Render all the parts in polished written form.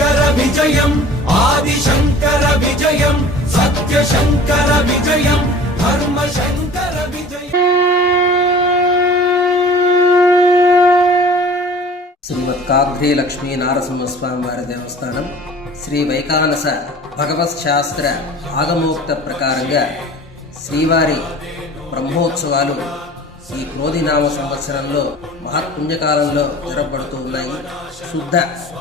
శంకర విజయం ఆది శంకర విజయం సత్య శంకర విజయం ధర్మ శంకర విజయం. శ్రీమద్ కాగ్రే లక్ష్మీ నారసింహస్వామి వారి దేవస్థానం శ్రీ వైకానస భగవత్ శాస్త్ర ఆగమోక్త ప్రకారంగా శ్రీవారి బ్రహ్మోత్సవాలు ఈ క్రోధినామ సంవత్సరంలో మహత్పుణ్యకాలంలో జరపబడుతూ ఉన్నాయి. శుద్ధ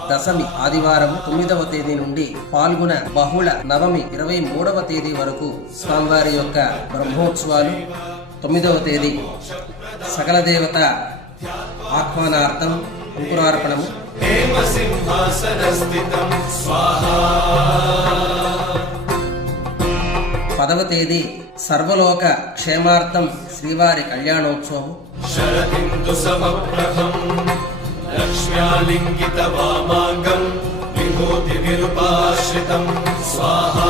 దశమి ఆదివారం 9వ తేదీ నుండి పాల్గొన బహుళ నవమి 23వ తేదీ వరకు స్వామివారి యొక్క బ్రహ్మోత్సవాలు. 9వ తేదీ సకల దేవత ఆహ్వానార్థం అంకురార్పణము. 10వ తేదీ సర్వలోక క్షేమార్థం శ్రీవారి కళ్యాణోత్సవం. శరదిందు సమప్రభం లక్ష్మ్యాలింగిత వామాంగం విభూతి విరూపాశ్రితం స్వాహా.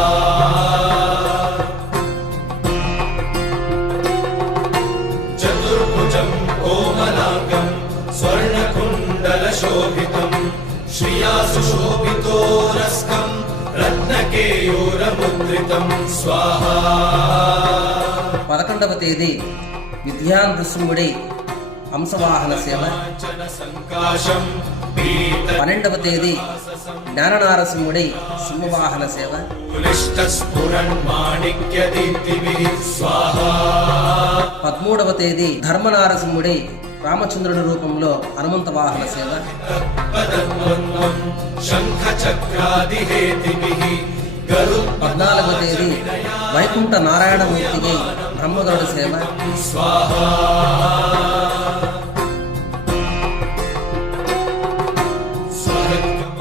చతుర్భుజం కోమలాంగం స్వర్ణకుండల శోభితం శ్రియా సుశోభితోరస్కం రత్నకేయూరముద్రితం స్వాహా. 11వ తేదీ విద్యానృసింహుడి హంసవాహన సేవ. 12వ తేదీ జ్ఞాననారసింహుడి సింహవాహన సేవ. 13వ తేదీ ధర్మనారసింహుడి రామచంద్రుడి రూపంలో హనుమంత వాహన సేవ. 14వ తేదీ వైకుంఠ నారాయణమూర్తికి బ్రహ్మగరుడ సేవ.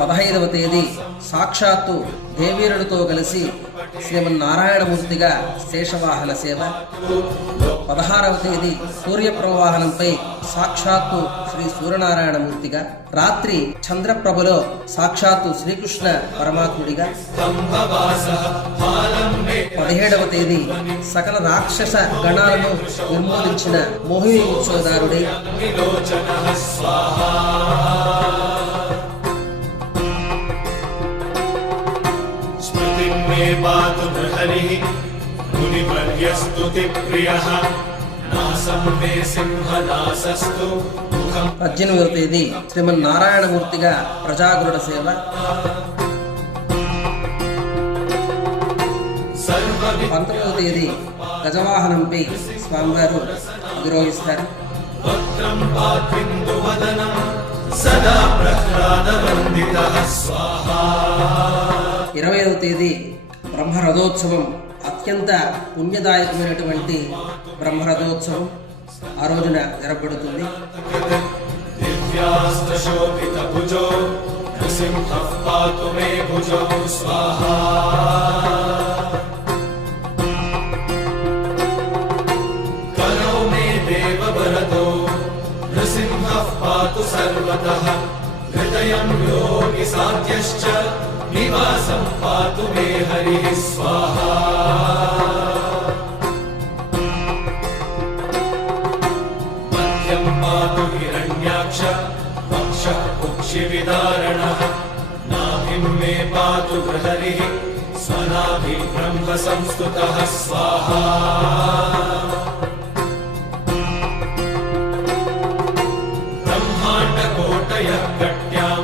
15వ తేదీ సాక్షాత్తు దేవీరుడితో కలిసి శ్రీమన్నారాయణమూర్తిగా శేషవాహన సేవ. 16వ తేదీ సూర్యప్రవాహనంపై సాక్షాత్తు శ్రీ సూర్యనారాయణమూర్తిగా, రాత్రి చంద్రప్రభలో సాక్షాత్తు శ్రీకృష్ణ పరమాత్ముడిగా. 17వ తేదీ సకల రాక్షస గణాలను నిర్మూలించిన మోహిని ఉత్సవదారుడి. 18వ తేదీ శ్రీమన్నారాయణమూర్తిగా ప్రజాగరుడ సేవ. 19వ తేదీ గజవాహనంపై స్వామివారు అధిరోహిస్తారు. 20వ తేదీ బ్రహ్మరథోత్సవం. అత్యంత పుణ్యదాయకమైనటువంటి బ్రహ్మరథోత్సవం ఆ రోజున జరపబడుతుంది. నివాసం పాతు మే హరి స్వాహా. మధ్యం పాతు హిరణ్యాక్ష వక్ష కుక్షి విదారణ నాభిం మే పాతు గృహరి స్వనాభి బ్రహ్మ సంస్తుతః స్వాహా. బ్రహ్మాండ కోటయ కట్యాం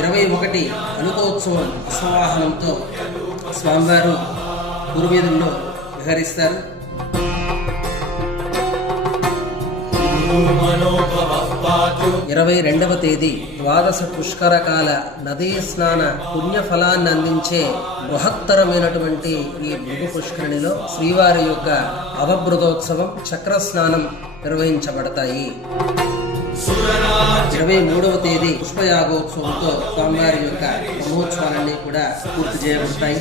21 అనుకోత్సవం అశ్వవాహనంతో స్వామివారు గురువీధుల్లో విహరిస్తారు. 22వ తేదీ ద్వాదశ పుష్కరకాల నదీ స్నాన పుణ్యఫలాన్ని అందించే బృహత్తరమైనటువంటి ఈ భృగు పుష్కరిణిలో శ్రీవారి యొక్క అవబృతోత్సవం, చక్ర స్నానం నిర్వహించబడతాయి. 23వ తేదీ పుష్పయాగోత్సవంతో స్వామివారి యొక్క బ్రహ్మోత్సవాలన్నీ కూడా పూర్తి చేయబడతాయి.